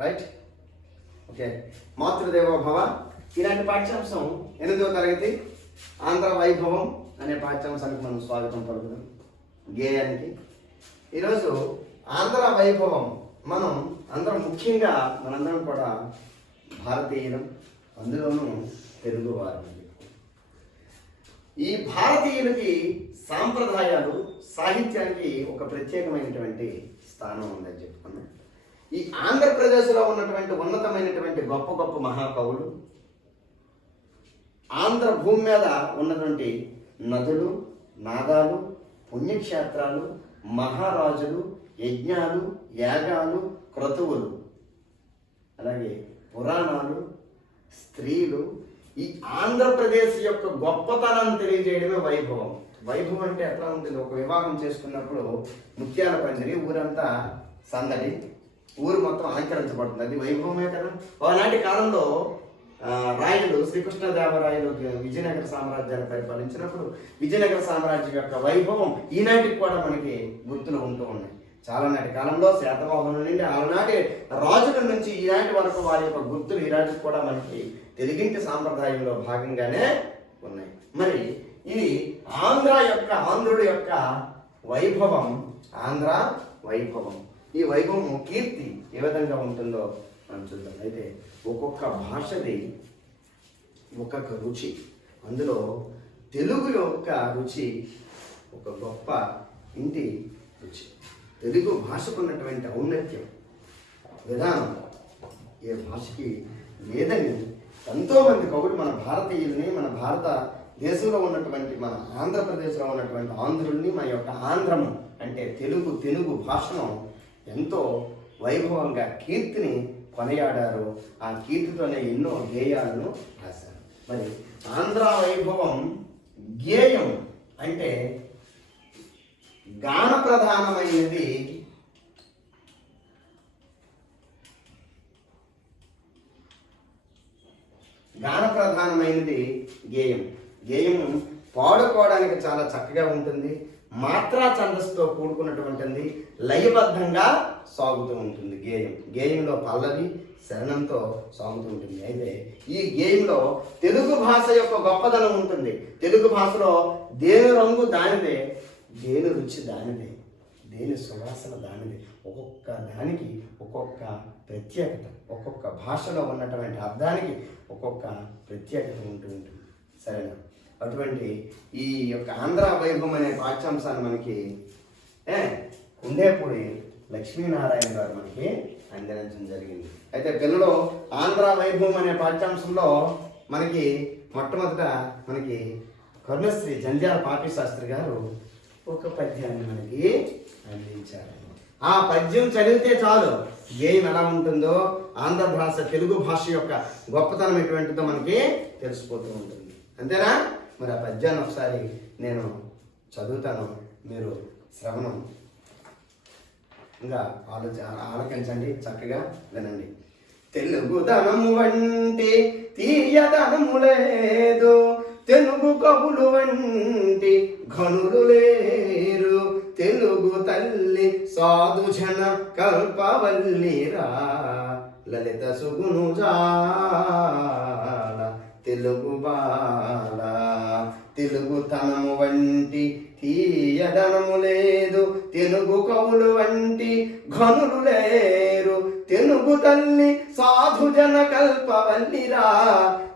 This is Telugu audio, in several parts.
రైట్ ఓకే మాతృదేవోభవ ఇలాంటి పాఠ్యాంశం ఎనిమిదవ తరగతి ఆంధ్ర వైభవం అనే పాఠ్యాంశానికి మనం స్వాగతం పలుకుదాం. గేయానికి ఈరోజు ఆంధ్ర వైభవం మనం అందరం ముఖ్యంగా మనందరం కూడా భారతీయులం అందులోనూ తెలుగు వారు. ఈ భారతీయులకి సాంప్రదాయాలు సాహిత్యానికి ఒక ప్రత్యేకమైనటువంటి స్థానం ఉందని చెప్పుకున్నాం ఈ ఆంధ్రప్రదేశ్లో ఉన్నటువంటి ఉన్నతమైనటువంటి గొప్ప గొప్ప మహాకవులు ఆంధ్ర భూమి మీద ఉన్నటువంటి నదులు నాదాలు పుణ్యక్షేత్రాలు మహారాజులు యజ్ఞాలు యాగాలు క్రతువులు అలాగే పురాణాలు స్త్రీలు ఈ ఆంధ్రప్రదేశ్ యొక్క గొప్పతనాన్ని తెలియజేయడమే వైభవం. వైభవం అంటే ఎట్లా ఉంటుంది? ఒక వివాహం చేసుకున్నప్పుడు ముత్యాల పందిరి ఊరంతా సందడి ఊరు మొత్తం అలంకరించబడుతుంది. అది వైభవమే కదా? ఆనాటి కాలంలో రాయలు శ్రీకృష్ణదేవరాయలు విజయనగర సామ్రాజ్యాన్ని పరిపాలించినప్పుడు విజయనగర సామ్రాజ్యం యొక్క వైభవం ఈనాటికి కూడా మనకి గుర్తులు ఉంటూ ఉన్నాయి చాలా నాటి కాలంలో శాతవాహనుల నుండి ఆనాటి రాజుల నుంచి ఈనాటి వరకు వారి యొక్క గుర్తులు ఈనాటికి కూడా మనకి తెలుగింటి సాంప్రదాయంలో భాగంగానే ఉన్నాయి. మరి ఇది ఆంధ్ర యొక్క ఆంధ్రుడి యొక్క వైభవం ఆంధ్ర వైభవం. ఈ వైభవం కీర్తి ఏ విధంగా ఉంటుందో మనం చూద్దాం. అయితే ఒక్కొక్క భాషది ఒక్కొక్క రుచి. అందులో తెలుగు యొక్క రుచి ఒక గొప్ప ఇంటి రుచి. తెలుగు భాషకు ఉన్నటువంటి ఔన్నత్యం విధానం ఏ భాషకి లేదని ఎంతోమంది కవులు మన భారతీయుల్ని మన భారత దేశంలో ఉన్నటువంటి మన ఆంధ్రప్రదేశ్లో ఉన్నటువంటి ఆంధ్రుల్ని మన యొక్క ఆంధ్రము అంటే తెలుగు తెలుగు భాషను ఎంతో వైభవంగా కీర్తిని కొనయాడారు ఆ కీర్తితోనే ఎన్నో గేయాలను రాశారు. మరి ఆంధ్ర వైభవం గేయం అంటే గాన ప్రధానమైనది గాన ప్రధానమైనది గేయం. గేయం పాడుకోవడానికి చాలా చక్కగా ఉంటుంది. మాత్రా ఛందస్సుతో కూడుకున్నటువంటిది లయబద్ధంగా సాగుతూ ఉంటుంది గేయం. గేయంలో పల్లవి శరణంతో సాగుతూ ఉంటుంది. అయితే ఈ గేయంలో తెలుగు భాష యొక్క గొప్పదనం ఉంటుంది. తెలుగు భాషలో దేని రంగు దానిదే దేని రుచి దానిదే దేని సువాసన దానిదే. ఒక్కొక్క దానికి ఒక్కొక్క ప్రత్యేకత ఒక్కొక్క భాషలో ఉన్నటువంటి అర్థానికి ఒక్కొక్క ప్రత్యేకత ఉంటూ ఉంటుంది. సరేనా అటువంటి ఈ యొక్క ఆంధ్ర వైభవం అనే పాఠ్యాంశాన్ని మనకి ఉండేపూడి లక్ష్మీనారాయణ గారు మనకి అందించడం జరిగింది. అయితే పిల్లలు ఆంధ్ర వైభవం అనే పాఠ్యాంశంలో మనకి మొట్టమొదట మనకి కరుణశ్రీ జంధ్యాల పాపిశాస్త్రి గారు ఒక పద్యాన్ని మనకి అందించారు. ఆ పద్యం చదివితే చాలు. గేయం ఎలా ఉంటుందో ఆంధ్ర భాష తెలుగు భాష యొక్క గొప్పతనం ఎటువంటిదో మనకి తెలిసిపోతూ ఉంటుంది. అంతేనా? మరి ఆ పద్యాన్ని ఒకసారి నేను చదువుతాను. మీరు శ్రవణం. ఇంకా ఆలోచ ఆలకించండి చక్కగా వినండి. తెలుగుదనము వంటి తీయదనము లేదు. తెలుగు కవులు వంటి ఘనులు లేరు. తెలుగు తల్లి సాధు జన కల్పవల్లిరా. లలిత సుగుణుజాల తెలుగు బాల తెలుగుతనము వంటి తీయదనము లేదు. తెలుగు కవులు వంటి ఘనులు లేరు. తెలుగు తల్లి సాధుజన కల్పవల్లిరా.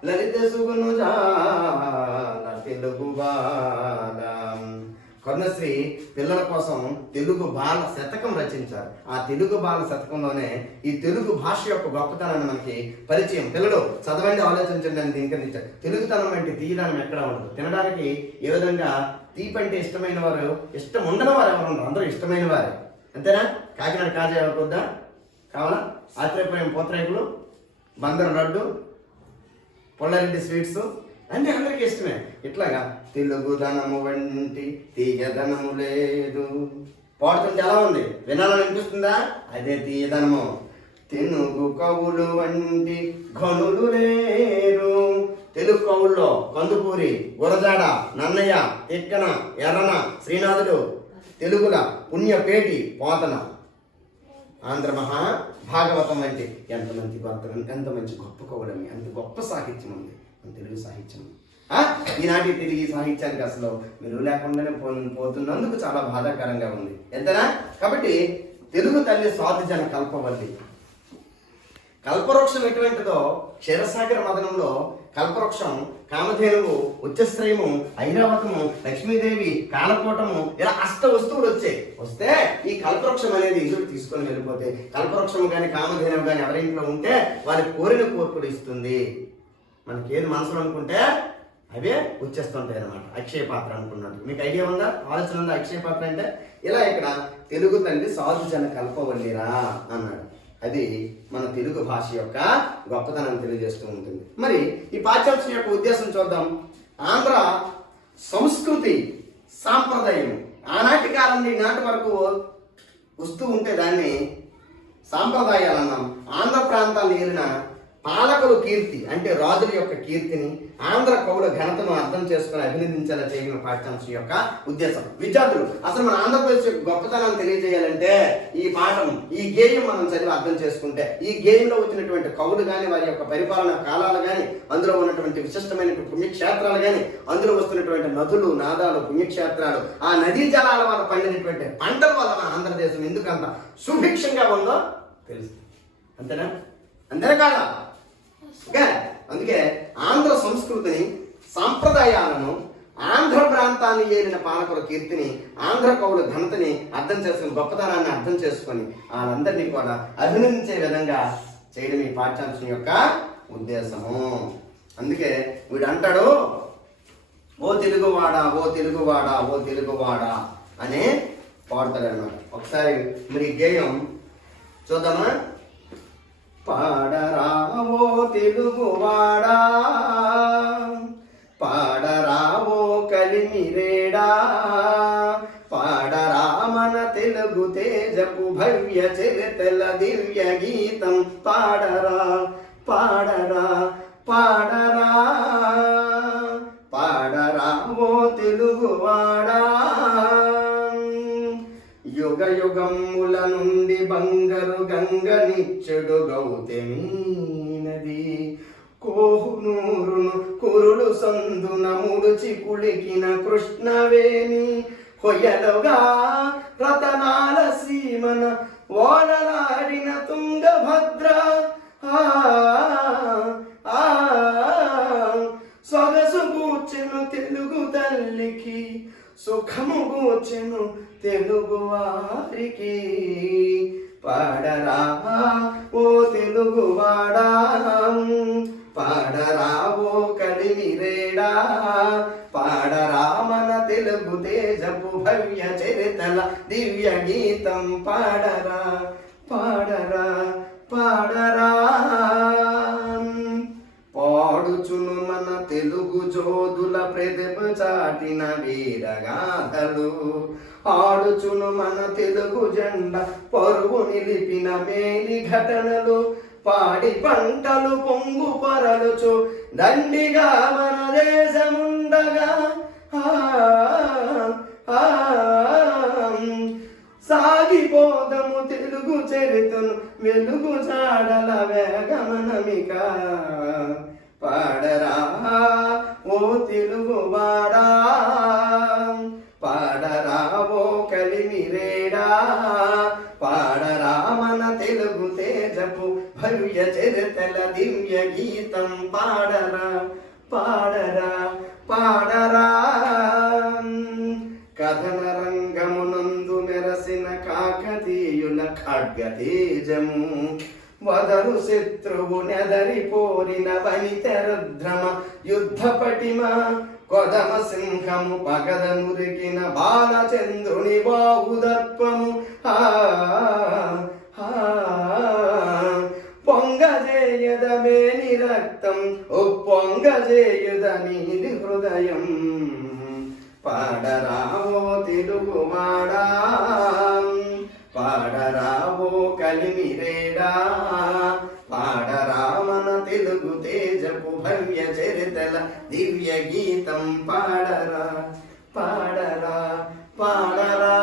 లలిత సుగును జాల తెలుగు బాల. కరుణశ్రీ పిల్లల కోసం తెలుగు బాల శతకం రచించారు. ఆ తెలుగు బాల శతకంలోనే ఈ తెలుగు భాష యొక్క గొప్పతనాన్ని మనకి పరిచయం. పిల్లలు చదవండి ఆలోచించండి అని దీనికరించారు తెలుగుతనం వంటి తీయదనం ఎక్కడ ఉండదు. తినడానికి ఏ విధంగా తీపంటే ఇష్టమైన వారు ఇష్టం ఉండని వారు ఎవరు ఉండరు. అందరూ ఇష్టమైన వారే. అంతేనా? కాకినాడ కాజా ఎవరికొద్దా కావాలా? ఆత్రేయపురం పోతరేకులు బందరం లడ్డు పొల్లారెడ్డి స్వీట్స్ అన్ని అందరికీ ఇష్టమే. ఇట్లాగా తెలుగుదనము వంటి తీయదనము లేదు. పాడుతుంటే ఎలా ఉంది? వినాలని అనిపిస్తుందా? అదే తీయదనము తెలుగు కవులు వంటి ఘనులు లేరు. తెలుగు కవుల్లో కందుకూరి గురజాడ నన్నయ్య తిక్కన ఎర్రన శ్రీనాథుడు తెలుగుల పుణ్యపేటి పోతన. ఆంధ్ర మహా భాగవతం అంటే ఎంత మంచి గొప్ప ఎంత మంచి గొప్ప కవులని ఎంత గొప్ప సాహిత్యం ఉంది. మన తెలుగు సాహిత్యం. ఈనాటి తెలుగు సాహిత్యానికి అసలు విలువ లేకుండానే పో పోతున్నందుకు చాలా బాధాకరంగా ఉంది. ఎంతనా? కాబట్టి తెలుగు తల్లి స్వాతిజన కల్పవల్లి కల్పవృక్షం ఎటువంటిదో క్షీరసాగర మదనంలో కల్పవృక్షం కామధేనువు ఉచ్చశ్రయము ఐరావతము లక్ష్మీదేవి కాలకోటము ఇలా అష్ట వస్తువులు వచ్చాయి. వస్తే ఈ కల్పవృక్షం అనేది ఇంద్రుడు తీసుకొని వెళ్ళిపోతే కల్పవృక్షం కానీ కామధేనువు కానీ ఎవరింట్లో ఉంటే వారి కోరిన కోర్పుడు ఇస్తుంది. మనకి ఏది మనసులో అనుకుంటే అవే వచ్చేస్తుంటాయి అనమాట అక్షయ పాత్ర అనుకున్నట్టు మీకు ఐడియా ఉందా? ఆలోచన ఉందా? అక్షయ పాత్ర అంటే ఇలా ఇక్కడ తెలుగు తండ్రి సాధు జన కల్పవల్లిరా అన్నాడు. అది మన తెలుగు భాష యొక్క గొప్పతనం తెలియజేస్తూ ఉంటుంది. మరి ఈ పాఠ్యాంశం యొక్క ఉద్దేశం చూద్దాం. ఆంధ్ర సంస్కృతి సాంప్రదాయం. ఆనాటి కాలం నుండి ఈనాటి వరకు వస్తూ ఉంటే దాన్ని సాంప్రదాయాలు అన్నాం. ఆంధ్ర ప్రాంతాలు ఏలిన పాలకుల కీర్తి అంటే రాజుల యొక్క కీర్తిని ఆంధ్ర కవుల ఘనతను అర్థం చేసుకుని అభినందించేలా చేయడం పాఠ్యాంశం యొక్క ఉద్దేశం. విద్యార్థులు అసలు మన ఆంధ్రప్రదేశ్ యొక్క గొప్పతనాన్ని తెలియజేయాలంటే ఈ పాఠం ఈ గేయం మనం చదివి అర్థం చేసుకుంటే ఈ గేయంలో వచ్చినటువంటి కవులు కానీ వారి యొక్క పరిపాలన కాలాలు కానీ అందులో ఉన్నటువంటి విశిష్టమైనటువంటి పుణ్యక్షేత్రాలు కానీ అందులో వస్తున్నటువంటి నదులు నాదాలు పుణ్యక్షేత్రాలు ఆ నదీ జలాల వల్ల పండినటువంటి పంటల వల్ల మన ఆంధ్రదేశం ఎందుకంత సుభిక్షంగా ఉందో తెలుసు అంతేనా? అంతేనా కాదా? ఓకే? అందుకే ఆంధ్ర సంస్కృతిని సాంప్రదాయాలను ఆంధ్ర ప్రాంతాన్ని ఏలిన పాలకుల కీర్తిని ఆంధ్ర కవుల ఘనతని అర్థం చేసుకుని గొప్పతనాన్ని అర్థం చేసుకొని వాళ్ళందరినీ కూడా అభినందించే విధంగా చేయడం ఈ పాఠ్యాంశం యొక్క ఉద్దేశము. అందుకే వీడు అంటాడు ఓ తెలుగువాడా ఓ తెలుగువాడా ఓ తెలుగువాడా అనే పాడతాడు అన్నమాట. ఒకసారి మరి గేయం చూద్దామా? పాడరావో తెలుగువాడా? పాడరావో కలిమిరేడా పాడరా మన తెలుగు తేజపు భవ్య చరితల దివ్య గీతం. పాడరా పాడరా పాడరా పాడరా. బంగరు గంగనిచ్చుడు గౌతమీనది కోహునూరును కురుడు సందున ముడుచి కుళికిన కృష్ణవేణి. కొయ్యలుగా రతనాల సీమన ఓడలాడిన తుంగభద్ర. ఆ, ఆ, సొగసు కూర్చెను తెలుగు తల్లికి సుఖము కూర్చెను తెలుగు వారికి. పాడరా ఓ తెలుగు వాడా పాడరా ఓ కలిమిరేడా పాడరా మన తెలుగు తేజపు భవ్య చరితల దివ్య గీతం పాడరా పాడరా పాడరా. తెలుగు జోదుల ప్రతిభ చాటిన వీరగాథలు. ఆడుచును మన తెలుగు జెండ పరువు నిలిపిన మేలి ఘటనలు. పాడి పంటలు పొంగు పరలుచు దండిగా మన దేశముండగా. సాగిపోదము తెలుగు చరితను వెలుగు చాడల వేగమనమిక. పాడరా ఓ తెలుగువాడా? పాడరా ఓ కలిమిరేడా పాడరా మన తెలుగు తేజపు భవ్య చరితల దివ్య గీతం పాడరా పాడరా పాడరా. కథన రంగమునందు మెరసిన కాకతీయుల ఖడ్గ తేజము వదరు శత్రువు నెదరి పోరిన వనిత రుద్రమ యుద్ధ పటిమ కొదమ సింహము పగద మురికిన బాలచంద్రుని బాహుదత్వము. ఆ ఆ, పొంగజేయదమేని రక్తం. ఓ పొంగజేయుద నీది హృదయం. పాడరావో తెలుగువాడా పాడరావో కలిమిరేడా పాడరామన తెలుగు తేజపు భవ్య చరితల దివ్య గీతం పాడరా పాడరా పాడరా.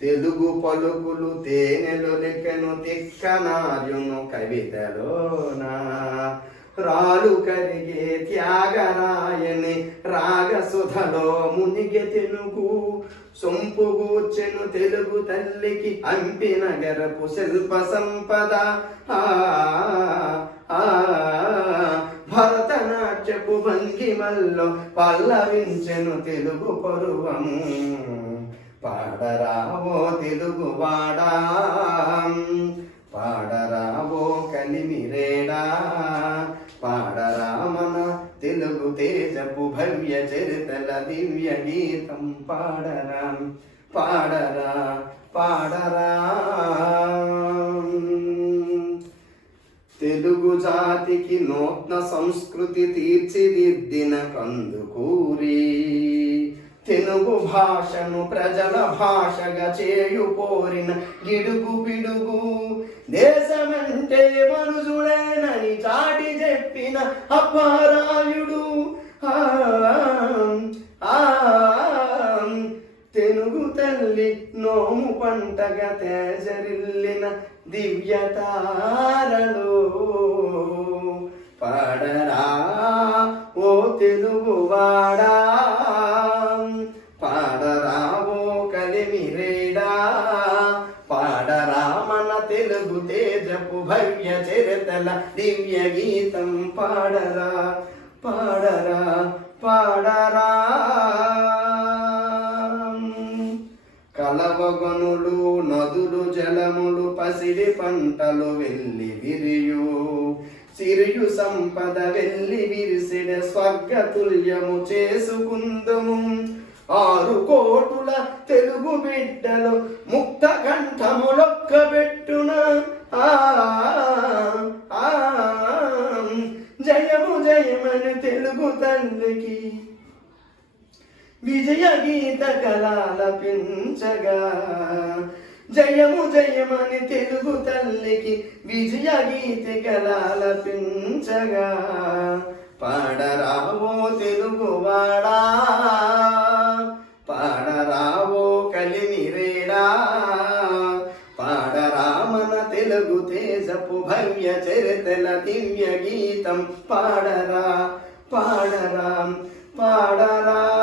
తెలుగు పలుకులు తేనెలు లెక్కను తిక్కనార్యును కవితలోనా. రాలు కరిగే త్యాగరాయని రాగసుధలో మునిగె తెలుగు సొంపుగూచెను తెలుగు తల్లికి అంపి నగరపు శిల్ప సంపద. భరతనాట్యపు భంగిమల్లో పల్లవించెను తెలుగు పరువము. పాడరావో తెలుగు వాడా పాడరావో కలిమిరేడా పాడరామన తెలుగు తేజపు భవ్య చరితల దివ్య గీతం పాడరా పాడరా పాడరా. తెలుగు జాతికి నూతన సంస్కృతి తీర్చిదిద్దిన కందుకూరి. తెలుగు భాషను ప్రజల భాషగా చేయు పోరిన గిడుగు పిడుగు దేశమంటే మనుషుడేనని చాటి చెప్పిన అప్పారాయుడు తెలుగు తల్లి నోము పంటగా తేజరిల్లిన దివ్యతారలో. తెలుగు తేజపు భవ్య చరితల దివ్య గీతం పాడరా పాడరా పాడరా. కలవగనులు నదులు జలములు పసిడి పంటలు వెళ్ళి విరియు. సిరియు సంపద వెళ్ళి విరిసిడ స్వర్గ తుల్యము చేసుకుందుము. ఆరు కోటుల తెలుగు బిడ్డలు ముక్త కంఠములొక్క విజయ గీత పాడరావో తెలుగువాడా? పాడరావో కలిమిరేడా పాడరామన తెలుగు తేజపు భవ్య చరితల దివ్య గీతం పాడరా పాడరా పాడరా.